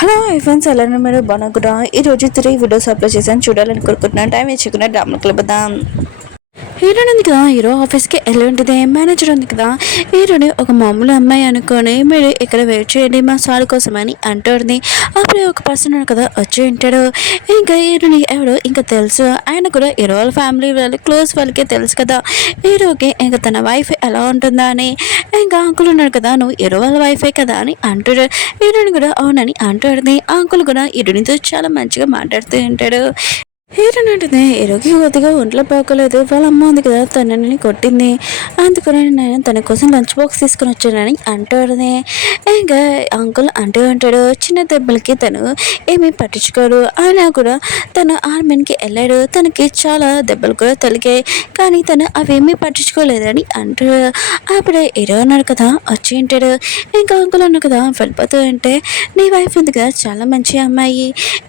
Hello friends, ఎలా మీరు బాగున్నా కూడా ఈరోజు 3 వీడియోస్ అప్లోడ్ చేశాను. చూడాలని కోరుకుంటున్నాను. టైం ఇచ్చుకున్న డ్రామా క్లబ్ హీరోని ఉంది కదా, హీరో ఆఫీస్కి వెళ్ళి ఉంటుంది. మేనేజర్ ఉంది కదా, హీరోని ఒక మామూలు అమ్మాయి అనుకొని మీరు ఇక్కడ వెయిట్ చేయండి మా సార్ కోసం అని అంటుంది. అప్పుడే ఒక పర్సన్ కదా వచ్చి ఉంటాడు. ఇంకా హీరోని ఎవడో ఇంకా తెలుసు, ఆయన కూడా హీరో వాళ్ళ ఫ్యామిలీ వాళ్ళు క్లోజ్ వాళ్ళకే తెలుసు కదా హీరోకి ఇంకా తన వైఫ్ ఎలా ఉంటుందా అని. ఇంకా అంకుల్ ఉన్నాడు కదా, నువ్వు హీరో వాళ్ళ వైఫే కదా అని అంటాడు. హీరోని కూడా అవునని అంటుంది. అంకుల్ కూడా హీరోనితో చాలా మంచిగా మాట్లాడుతూ ఉంటాడు. హీరోయిన్ అంటుంది, హీరోకి కొద్దిగా ఒంట్లో బాగోలేదు, వాళ్ళ అమ్మ ఉంది కదా తనని కొట్టింది, అందుకని నేను తన కోసం లంచ్ బాక్స్ తీసుకుని వచ్చానని అంటాడుది. ఇంకా అంకుల్ అంటూ ఉంటాడు, చిన్న దెబ్బలకి తను ఏమీ పట్టించుకోడు, అయినా కూడా తను ఆర్మీకి వెళ్ళాడు, తనకి చాలా దెబ్బలు కూడా తొలిగాయి, కానీ తను అవేమీ పట్టించుకోలేదని అంటాడు. అప్పుడే హీరో అన్నాడు కదా వచ్చి ఉంటాడు. ఇంకా అంకుల్ అన్నాడు కదా వెళ్ళిపోతూ అంటే, నీ వైఫ్ ఉంది కదా చాలా మంచి అమ్మాయి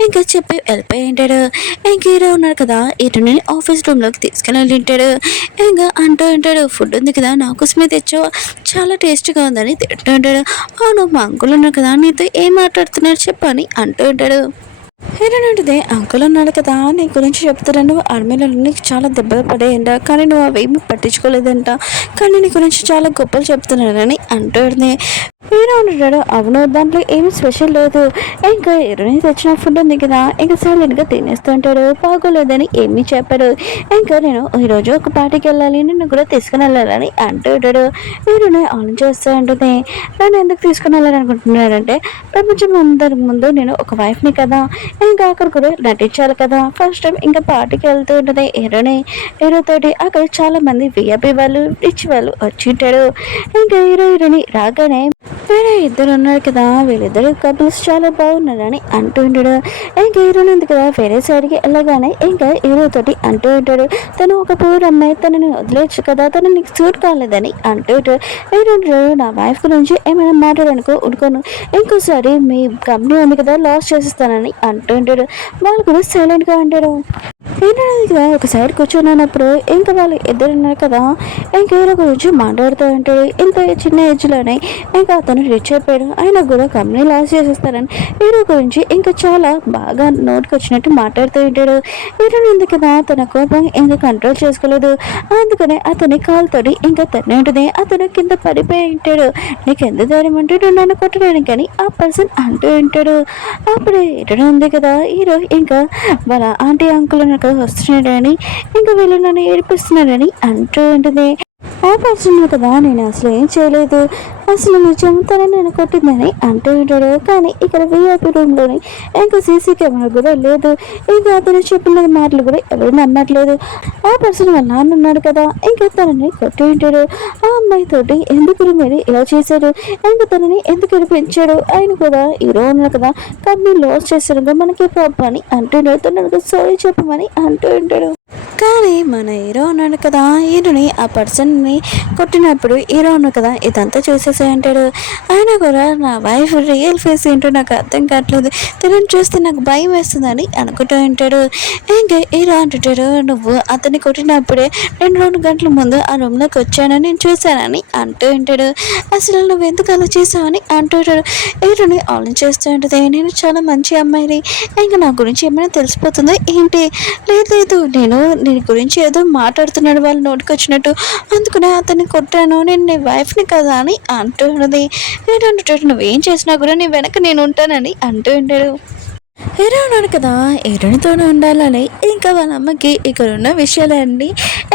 ఇంకా చెప్పి వెళ్ళిపోయి ఉంటాడు. ఇంకా హీరో ఉన్నాడు కదా, ఇటుని ఆఫీస్ రూమ్లోకి తీసుకెళ్ళి తింటాడు. ఇంకా అంటూ ఉంటాడు, ఫుడ్ ఉంది కదా నాకోసమే తెచ్చో, చాలా టేస్ట్గా ఉందని తింటూ ఉంటాడు. అవును మా అంకుల్ ఉన్నాడు కదా నీతో ఏం మాట్లాడుతున్నాడు చెప్పని అంటూ ఉంటాడు. హీరోయిన్ ఉంటుంది, అంకుల్ ఉన్నాడు కదా నీ గురించి చెప్తారని ఆర్మీలో నీకు చాలా దెబ్బలు పడేయంట, కానీ నువ్వు అవేమి పట్టించుకోలేదంట, కానీ నీ గురించి చాలా గొప్పలు చెప్తున్నాడని అంటుంది. హీరో ఉంటాడు, అవును దాంట్లో ఏమి స్పెషల్ లేదు, ఇంకా హీరోయిన్ తెచ్చిన ఫుడ్ ఉంది కదా ఇంకా సైలెంట్గా తినేస్తూ ఉంటాడు, బాగోలేదని ఏమీ చెప్పాడు. ఇంకా నేను ఈరోజు ఒక పార్టీకి వెళ్ళాలి, నిన్ను కూడా తీసుకుని వెళ్ళాలని అంటూ ఉంటాడు. హీరోని ఆలోచిస్తూ ఉంటుంది, నన్ను ఎందుకు తీసుకుని వెళ్ళాలనుకుంటున్నాడంటే, ప్రపంచం అందరి ముందు నేను ఒక వైఫ్ని కదా, ఇంకా అక్కడ కూడా నటించాలి కదా. ఫస్ట్ టైం ఇంకా పార్టీకి వెళ్తూ ఉంటుంది హీరో తోటి. అక్కడ చాలా మంది విఐపి వాళ్ళు రిచ్ వాళ్ళు వచ్చింటాడు. ఇంకా హీరోని రాగానే వేరే ఇద్దరు ఉన్నారు కదా, వీళ్ళిద్దరు కపుల్స్ చాలా బాగున్నారని అంటూ ఉంటాడు. ఇంకా హీరోని ఉంది కదా వేరే సైడ్కి వెళ్ళగానే ఇంకా హీరో తోటి అంటూ ఉంటాడు, తను ఒక పూర్ అమ్మాయి, తనని వదిలేచ్చు కదా, తను నీకు సూట్ కాలేదని అంటూ ఉంటాడు. హీరో నా వైఫ్ గురించి ఏమైనా మాట్లాడనుకో ఉడుకోను, ఇంకోసారి మీ కంపెనీ ఉంది కదా లాస్ చేసేస్తానని అంటూ ఉంటాడు. వాళ్ళు కూడా సైలెంట్గా ఉంటాడు. హీరో ఒక సైడ్ కూర్చున్నప్పుడు ఇంకా వాళ్ళు ఇద్దరు ఉన్నారు కదా, ఇంకా హీరో గురించి మాట్లాడుతూ ఉంటాడు. ఇంత చిన్న ఏజ్లోనే ఇంకా అతను రిచ్ అయిపోయాడు, ఆయన కూడా కంపెనీ లాస్ చేసేస్తారని హీరో గురించి ఇంకా చాలా బాగా నోటికి వచ్చినట్టు మాట్లాడుతూ ఉంటాడు. హీరో ఉంది కదా తన కోపం ఇంకా కంట్రోల్ చేసుకోలేదు, అందుకనే అతని కాలుతోటి ఇంకా తన్నే ఉంటుంది. అతను కింద పడిపోయి ఉంటాడు. నీకు ఎంత ధైర్యం అంటే నువ్వు నన్ను కొట్టడానికి అని ఆ పర్సన్ అంటూ ఉంటాడు. అప్పుడే హీరో ఉంది కదా, హీరో ఇంకా వాళ్ళ ఆంటీ అంకుల్ వస్తున్నాడని ఇంకా వీళ్ళు నన్ను ఏడిపిస్తున్నాడని అంటూ ఉంటుంది. ఆ పర్సన్ కదా నేను అసలు ఏం చేయలేదు, అసలు నిజం తన నేను కొట్టిందని అంటూ ఉంటాడు. కానీ ఇక్కడ విఐపి రూమ్లోని ఇంకా సీసీ కెమెరా కూడా లేదు, ఇంకా అతను చెప్పిన మాటలు కూడా ఎవరు నమ్మట్లేదు. ఆ పర్సన్ వాళ్ళ నాన్న ఉన్నాడు కదా, ఇంకా తనని కొట్టి ఉంటాడు. ఆ అమ్మాయితోటి ఎందుకు మీరు ఇలా చేశారు, ఇంకా తనని ఎందుకు ఏడిపించాడు, ఆయన కూడా హీరో ఉన్నాడు కదా కంపెనీ లాస్ చేశాడు మనకి ప్రాబ్లం అని అంటున్నాడు, తనకు సారీ చెప్పమని అంటూ ఉంటాడు. కానీ మన హీరో ఉన్నాడు కదా, హీరోని ఆ పర్సన్ని కొట్టినప్పుడు హీరో ఉన్నాడు కదా ఇదంతా చూసేసి అంటాడు. ఆయన కూడా నా వైఫ్ రియల్ ఫేస్ ఏంటో నాకు అర్థం కావట్లేదు, తినని చూస్తే నాకు భయం వేస్తుందని అనుకుంటూ ఉంటాడు. ఇంకా హీరో అంటుంటాడు, నువ్వు అతన్ని కొట్టినప్పుడే 2 గంటల ముందు ఆ రూమ్లోకి వచ్చానని నేను చూశానని అంటూ ఉంటాడు. అసలు నువ్వు ఎందుకు అలా చేసావని అంటుంటాడు. హీరోని ఆలోచిస్తూ ఉంటుంది, నేను చాలా మంచి అమ్మాయిని, ఇంకా నా గురించి ఏమైనా తెలిసిపోతుందో ఏంటి, లేదు నేను నీ గురించి ఏదో మాట్లాడుతున్నాడు వాళ్ళు నోటికి వచ్చినట్టు, అందుకనే అతన్ని కొట్టాను, నేను నీ వైఫ్ని కదా అని అంటున్నది. ఏంటంటాడు, నువ్వేం చేసినా కూడా నీ వెనక నేను ఉంటానని అంటూ ఉంటాడు. హీరో ఉన్నాడు కదా, హీరోనితోనే ఉండాలని ఇంకా వాళ్ళ అమ్మకి ఇక్కడ ఉన్న విషయాలన్నీ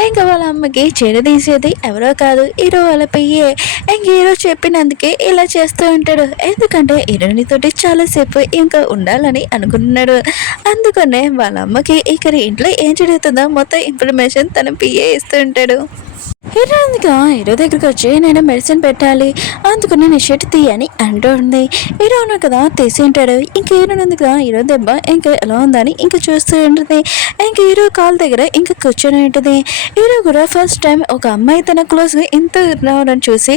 ఇంకా వాళ్ళ అమ్మకి చెడదీసేది ఎవరో కాదు హీరో వాళ్ళ పియ్యే. ఇంక హీరో చెప్పినందుకే ఇలా చేస్తూ ఉంటాడు, ఎందుకంటే హీరోనితోటి చాలాసేపు ఇంకా ఉండాలని అనుకుంటున్నాడు. అందుకనే వాళ్ళ అమ్మకి ఇక్కడ ఇంట్లో ఏం జరుగుతుందో మొత్తం ఇన్ఫర్మేషన్ తన పియ్యే ఇస్తూ ఉంటాడు. హీరో దగ్గరికి వచ్చి నేను మెడిసిన్ పెట్టాలి, అందుకని నీ షర్ట్ తీయని అంటుంది. హీరో ఉన్నాడు కదా తీసి ఉంటాడు. ఇంక హీరో ఉంది కదా, హీరో దెబ్బ ఇంకా ఎలా ఉందని ఇంకా చూస్తూ ఉంటుంది. ఇంక హీరో కాల్ దగ్గర ఇంకా కూర్చొని ఉంటుంది. హీరో కూడా ఫస్ట్ టైం ఒక అమ్మాయి తన క్లోజ్గా ఇంత రావడం చూసి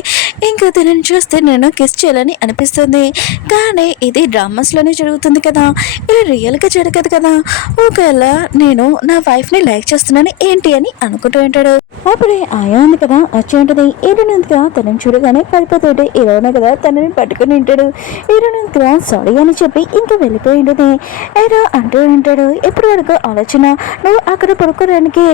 ఇంకా తనని చూస్తే నేను కిస్ చేయాలని అనిపిస్తుంది, కానీ ఇది డ్రామాస్లోనే జరుగుతుంది కదా, ఇది రియల్గా జరగదు కదా, ఒకవేళ నేను నా వైఫ్ని లైక్ చేస్తున్నాను ఏంటి అని అనుకుంటూ ఉంటాడు. అప్పుడే ఆయా ఉంది కదా వచ్చి ఉంటుంది. ఈరోనంది కదా తనని చూడగానే పడిపోతుంటే ఈరోనే కదా తనని పట్టుకుని ఉంటాడు. ఈరోనంది కదా సారీ అని చెప్పి ఇంకా వెళ్ళిపోయి ఉంటుంది. ఏదో అంటూ ఉంటాడు, ఎప్పటి వరకు ఆలోచన నువ్వు అక్కడ పడుకోవడానికి,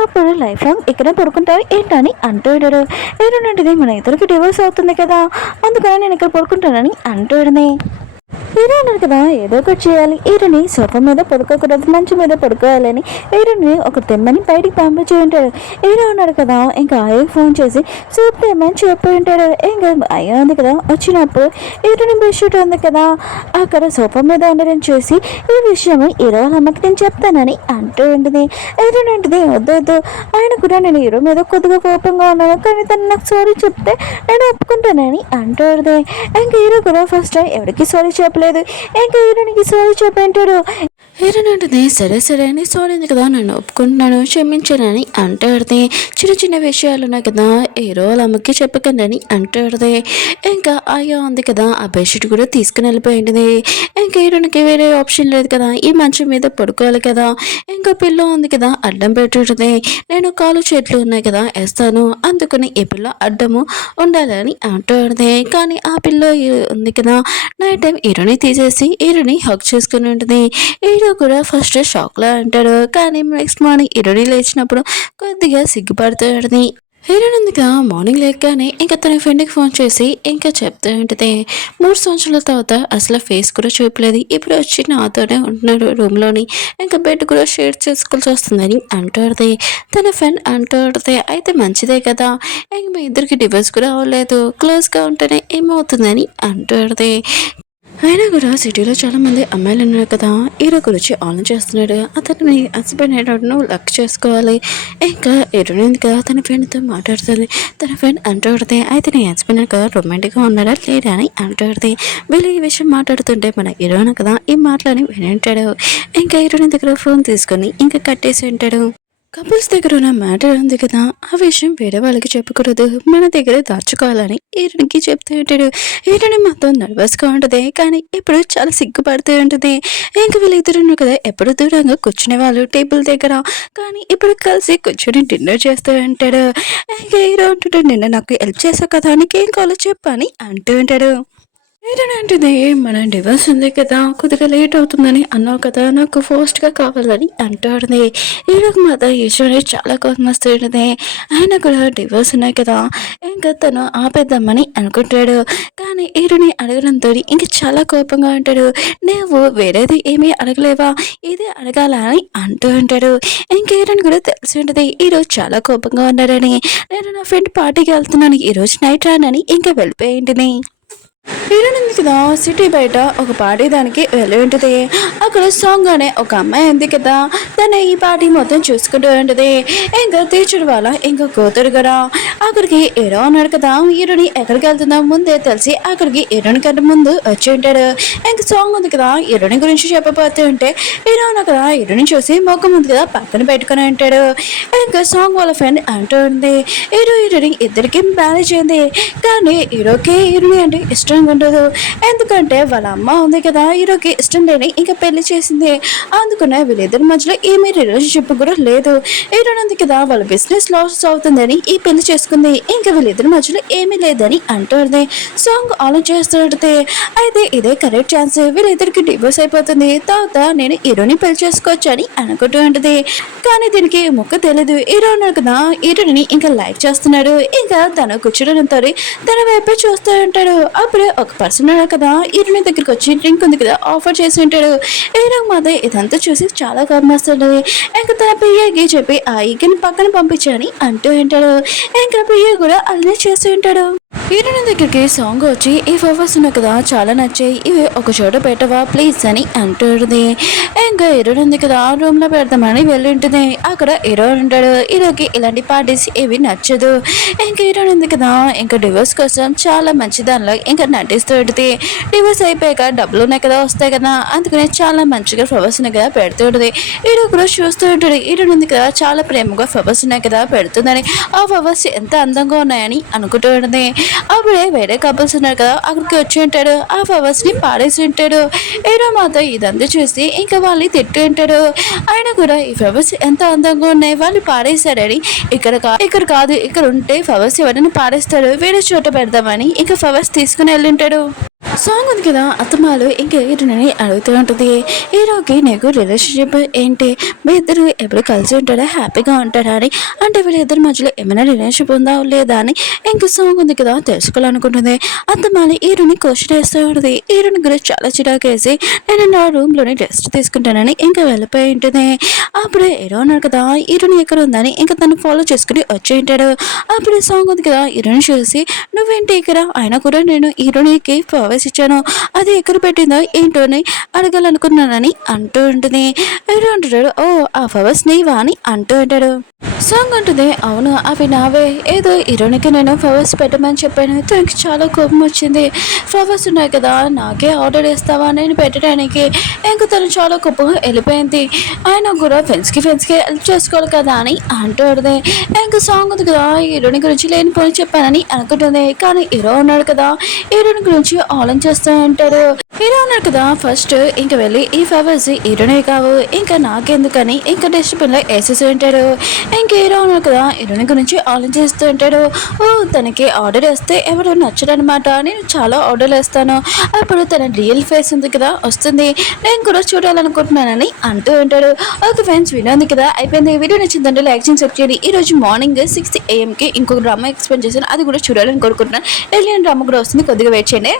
అప్పుడు లైఫ్ లాంగ్ ఇక్కడ పడుకుంటావు ఏంటని అంటూ ఉంటాడు. ఈరోనంటిది మన ఇద్దరికి డివోర్స్ అవుతుంది కదా, అందుకని నేను ఇక్కడ పడుకుంటానని అంటూ ఉంటుంది. హీరో అన్నారు కదా ఏదో ఒకటి చేయాలి, హీరోని సోఫా మీద పడుకోకూడదు, మంచం మీద పడుకోవాలని హీరోని ఒక తెమ్మని బయటికి పంపించి ఉంటాడు. హీరో ఉన్నాడు కదా ఇంకా అయ్యకి ఫోన్ చేసి సూప్ తెమ్మని చెప్పి ఉంటాడు. ఇంకా అయ్య ఉంది కదా వచ్చినప్పుడు హీరోని బెడ్షీట్ ఉంది కదా అక్కడ సోఫా మీద ఉండడం చూసి ఈ విషయం హీరో అమ్మకి నేను చెప్తానని అంటూ ఉంటుంది. హీరోని ఉంటుంది వద్దు వద్దు, ఆయన కూడా నేను హీరో మీద కొద్దిగా కోపంగా ఉన్నాను, కానీ తను నాకు సారీ చెప్తే నేను ఒప్పుకుంటానని అంటూ ఉంటుంది. ఇంకా హీరో కూడా ఫస్ట్ టైం ఎవరికి సారీ చెప్పలేదు, ఇంకా హీరోనికి సారీ చెప్పంటాడు. హీరోని అంటుంది సరే సరే అని సారీ ఉంది కదా నన్ను ఒప్పుకుంటున్నాను క్షమించానని అంటాడితే, చిన్న చిన్న విషయాలు ఉన్నాయి కదా హీరో వాళ్ళ అమ్మకి చెప్పకండి అంటాడితే. ఇంకా అయ్యో ఉంది కదా ఆ బెడ్షీట్ కూడా తీసుకుని వెళ్ళిపోయింది. ఇంకా హీరోనికి వేరే ఆప్షన్ లేదు కదా, ఈ మంచం మీద పడుకోవాలి కదా, ఇంకా పిల్ల ఉంది కదా అడ్డం పెట్టుతుంది, నేను కాలు చేతులు ఉన్నాయి కదా వేస్తాను, అందుకని ఈ పిల్ల అడ్డము ఉండాలని అంటాడితే. కానీ ఆ పిల్ల ఉంది కదా నైట్ టైం హీరోని తీసేసి హీరోని హక్ చేసుకుని ఉంటుంది. హీరో కూడా ఫస్ట్ షాక్లో అంటాడు, కానీ నెక్స్ట్ మార్నింగ్ హీరోని లేచినప్పుడు కొద్దిగా సిగ్గుపడుతుంది. హీరోయిన్ అందుక మార్నింగ్ లేకగానే ఇంకా తన ఫ్రెండ్కి ఫోన్ చేసి ఇంకా చెప్తూ ఉంటుంది, 3 సంవత్సరాల తర్వాత అసలు ఫేస్ కూడా చూపలేదు, ఇప్పుడు వచ్చి నాతోనే ఉంటున్నాడు రూమ్లోని, ఇంకా బెడ్ కూడా షేర్ చేసుకోవాల్సి వస్తుందని అంటాడుతుంది. తన ఫ్రెండ్ అంటాడుతుంది అయితే మంచిదే కదా, ఇంక మీ ఇద్దరికి డివోర్స్ కూడా అవ్వలేదు, క్లోజ్గా ఉంటేనే ఏమవుతుందని అంటాడుతుంది. అయినా కూడా సిటీలో చాలా మంది అమ్మాయిలు ఉన్నారు కదా, హీరో గురించి ఆలోచన చేస్తున్నాడు, అతని హస్బెండ్ ఏంటో లక్ చేసుకోవాలి. ఇంకా హీరోయిన్ కదా తన ఫ్రెండ్తో మాట్లాడుతుంది. తన ఫ్రెండ్ అంటాడుతుంది అయితే నీ హస్బెండ్ కదా రొమాంటిక్గా ఉన్నాడా లేదా అని అంటాడుతుంది. వీళ్ళు ఈ విషయం మాట్లాడుతుంటే మన హీరోయిన్ కదా ఈ మాటలని వింటాడు. ఇంకా హీరోయిన్ దగ్గర ఫోన్ తీసుకొని ఇంకా కట్టేసి ఉంటాడు. కపుల్స్ దగ్గర ఉన్న మ్యాటర్ ఉంది కదా ఆ విషయం వేరే వాళ్ళకి చెప్పకూడదు, మన దగ్గర దాచుకోవాలని హీరోనికి చెప్తూ ఉంటాడు. హీరోని మొత్తం నర్వస్గా ఉంటుంది, కానీ ఇప్పుడు చాలా సిగ్గుపడుతూ ఉంటుంది. ఇంకా వీళ్ళిద్దరు ఉన్నారు కదా ఎప్పుడు దూరంగా కూర్చునే వాళ్ళు టేబుల్ దగ్గర, కానీ ఇప్పుడు కలిసి కూర్చొని డిన్నర్ చేస్తూ ఉంటాడు. ఇంకా హీరో అంటుంటాడు నిన్న నాకు హెల్ప్ చేసావు కదా నీకేం కావాలో చెప్పు అని అంటూ ఉంటాడు. ఏంటంటే మన డివోర్స్ ఉంది కదా కొద్దిగా లేట్ అవుతుందని అన్నావు కదా, నాకు ఫాస్ట్గా కావాలని అంటాడుది. ఈరోజు మాత్రం ఈశ్వరి చాలా కోపం వస్తుంది. ఆయన కూడా డివోర్స్ ఉన్నాయి కదా ఇంకా తను ఆపేద్దామని అనుకుంటాడు, కానీ ఈరుని అడగడంతో ఇంకా చాలా కోపంగా ఉంటాడు. నువ్వు వేరేది ఏమీ అడగలేవా, ఇదే అడగాలని అంటూ ఉంటాడు. ఇంకేరని కూడా తెలిసి ఉంటుంది ఈరోజు చాలా కోపంగా ఉన్నారని, నేను నా ఫ్రెండ్ పార్టీకి వెళ్తున్నాను ఈరోజు నైట్ రానని ఇంకా వెళ్ళిపోయింటిని. హీరోయిన్ కదా సిటీ బయట ఒక పార్టీ దానికి వెళ్ళి ఉంటుంది. అక్కడ సాంగ్ అనే ఒక అమ్మాయి ఉంది కదా, తను ఈ పార్టీ మొత్తం చూసుకుంటూ ఉంటుంది. ఇంకా టీచర్ వాళ్ళ ఇంకా కూతురు కూడా అక్కడికి హీరో ఉన్నాడు కదా, హీరోని ఎక్కడికి వెళ్తుందో ముందే తెలిసి అక్కడికి హీరోని కంటే ముందు వచ్చి ఉంటాడు. ఇంకా సాంగ్ ఉంది కదా హీరోని గురించి చెప్పబోతూ ఉంటే హీరో కదా హీరోని చూసి మొక్క ముందు కదా పక్కన పెట్టుకుని ఉంటాడు. ఇంకా సాంగ్ వాళ్ళ ఫ్రెండ్ అంటూ ఉంది హీరోని ఇద్దరికి మ్యారేజ్ అయింది, కానీ హీరోకి హీరోని అంటే ఇష్టం ఉండదు, ఎందుకంటే వాళ్ళ అమ్మ ఉంది కదా హీరోకి ఇష్టం లేని ఇంకా పెళ్లి చేసింది, అందుకనే వీళ్ళిద్దరి మధ్యలో ఏమీ రిలేషన్షిప్ కూడా లేదు. హీరోయిన్ ఉంది కదా వాళ్ళ బిజినెస్ లాస్ అవుతుందని ఈ పెళ్లి చేసుకుంది, ఇంకా వీళ్ళిద్దరి మధ్యలో ఏమీ లేదని అంటుంది. సాంగ్ ఆలోచన చేస్తుంటే అయితే ఇదే కరెక్ట్ ఛాన్స్, వీళ్ళిద్దరికి డివోర్స్ అయిపోతుంది, తర్వాత నేను హీరోని పెళ్లి చేసుకోవచ్చు అని అనుకుంటూ ఉంటుంది. కానీ దీనికి ముక్క తెలియదు. హీరో ఉన్నాడు కదా హీరోని ఇంకా లైక్ చేస్తున్నాడు, ఇంకా తన కూర్చోడంతో తన వైపే చూస్తూ ఉంటాడు. అప్పుడే ఒక పర్సన్ ఉన్నాడు కదా హీరోని దగ్గరికి వచ్చి డ్రింక్ ఉంది కదా ఆఫర్ చేసి ఉంటాడు. హీరో మాదే ఇదంతా చూసి చాలా గమనిస్తాడు. ఇంకా తన పియ్యకి చెప్పి ఆ ఈగని పక్కన పంపించని అంటూ ఉంటాడు. ఇంకా పియ్య కూడా అలానే చేస్తూ ఉంటాడు. హీరోయిన్ దగ్గరికి సాంగ్ వచ్చి ఈ ఫ్లవర్స్ ఉన్నాయి కదా చాలా నచ్చాయి, ఇవి ఒక చోట పెట్టవా ప్లీజ్ అని అంటుంది. ఇంకా హీరోయిన్ ఉంది కదా రూమ్ లో పెడతామని వెళ్ళి ఉంటుంది. అక్కడ హీరో ఉంటాడు. హీరోకి ఇలాంటి పార్టీస్ ఏవి నచ్చదు. ఇంకా హీరోయిన్ ఉంది కదా ఇంకా డివోర్స్ కోసం చాలా మంచి దానిలో ఇంకా నటిస్తూ ఉంటుంది. డివోర్స్ అయిపోయాక డబ్బులు ఉన్నాయి కదా వస్తాయి కదా, అందుకనే చాలా మంచిగా ఫ్లవర్స్ ఉన్నాయి కదా పెడుతూ ఉంటుంది. హీరో కూడా చూస్తూ ఉంటాడు. హీరోయిన్ ఉంది కదా చాలా ప్రేమగా ఫ్లవర్స్ ఉన్నాయి కదా పెడుతుందని, ఆ ఫ్లవర్స్ ఎంత అందంగా ఉన్నాయని అనుకుంటూ ఉంటుంది. అప్పుడే వేరే కపుల్స్ ఉన్నారు కదా అక్కడికి వచ్చి ఉంటాడు. ఆ ఫ్లవర్స్ ని పాడేసి ఉంటాడు. హీరో మాత్రం ఇదంతా చూసి ఇంకా వాళ్ళని తిట్టి ఉంటాడు. ఆయన కూడా ఈ ఫ్లవర్స్ ఎంత అందంగా ఉన్నాయి వాళ్ళు పాడేశారని ఇక్కడ కాదు ఇక్కడ ఉంటే ఫ్లవర్స్ ఎవరైనా పాడేస్తాడు వేరే చోట పెడదామని ఇంకా ఫ్లవర్స్ తీసుకుని వెళ్ళింటాడు. సాంగ్ ఉంది కదా అత్తమాలు ఇంకా హీరోని అడుగుతూ ఉంటుంది. హీరోకి నీకు రిలేషన్షిప్ ఏంటి, మీ ఇద్దరు ఎప్పుడు కలిసి ఉంటాడా హ్యాపీగా ఉంటాడా అని. అంటే వీళ్ళిద్దరి మధ్యలో ఏమైనా రిలేషన్షిప్ ఉందా లేదా అని ఇంకా సాంగ్ ఉంది కదా తెలుసుకోవాలనుకుంటుంది. అత్తమాలు హీరోని క్వశ్చన్ వేస్తూ ఉంటుంది. హీరోని గురించి చాలా చిరాకేసి నేను నా రూమ్లోనే రెస్ట్ తీసుకుంటానని ఇంకా వెళ్ళిపోయి ఉంటుంది. అప్పుడే హీరో అన్నాడు కదా హీరోని ఎక్కడ ఉందని ఇంకా తను ఫాలో చేసుకుని వచ్చి ఉంటాడు. అప్పుడే సాంగ్ ఉంది కదా హీరోని చూసి నువ్వేంటి ఇక్కడ, ఆయన కూడా నేను హీరోనికి ఫ్లవర్స్ ఇచ్చాను అది ఎక్కడ పెట్టిందో ఏంటో అని అడగాలనుకున్నానని అంటూ ఉంటుంది. హీరో అంటాడు ఓ ఆ ఫ్లవర్స్ నీవా అని అంటూ ఉంటాడు. సాంగ్ అంటుంది అవును అవి నావే, ఏదో హీరోనికి నేను ఫ్లవర్స్ పెట్టమని చెప్పాను తనకి చాలా కోపం వచ్చింది. ఫ్లవర్స్ ఉన్నాయి కదా నాకే ఆర్డర్ ఇస్తావా నేను పెట్టడానికి, ఇంకా తను చాలా కోపంగా వెళ్ళిపోయింది. ఆయన కూడా ఫ్రెండ్స్కి హెల్ప్ చేసుకోవాలి కదా అని అంటూ ఉంటుంది. ఇంకా సాంగ్ ఉంది కదా హీరోని గురించి లేనిపోయి చెప్పానని అనుకుంటుంది. కానీ హీరో ఉన్నాడు కదా హీరోని గురించి ఆలోచిస్తూ ఉంటాడు. హీరో ఉన్నాడు కదా ఫస్ట్ ఇంకా వెళ్ళి ఈ ఫ్లవర్స్ హీరోనే కావు ఇంకా నాకెందుకని ఇంకా డస్ట్బిన్ లో వేసేసి ఉంటాడు. ఇంకా హీరో ఉన్నాడు కదా హీరోని గురించి ఆలోచిస్తూ ఉంటాడు. ఓ తనకి ఆర్డర్ వేస్తే ఎవరు నచ్చడనమాట, నేను చాలా ఆర్డర్లు వేస్తాను అప్పుడు తన రియల్ ఫేస్ ఉంది కదా వస్తుంది నేను కూడా చూడాలనుకుంటున్నానని అంటూ ఉంటాడు. ఓకే ఫ్రెండ్స్ వీడియో ఉంది కదా అయిపోయింది. వీడియో నచ్చిందంటే లైక్ చేసి సబ్స్క్రైబ్ చేయండి. ఈ రోజు మార్నింగ్ 6 AM ఇంకొక డ్రామా ఎక్స్ప్లెయిన్ చేశాను అది కూడా చూడాలని కోరుకుంటున్నాను. డ్రామా కూడా వస్తుంది కొద్దిగా వెయిట్ చేయండి.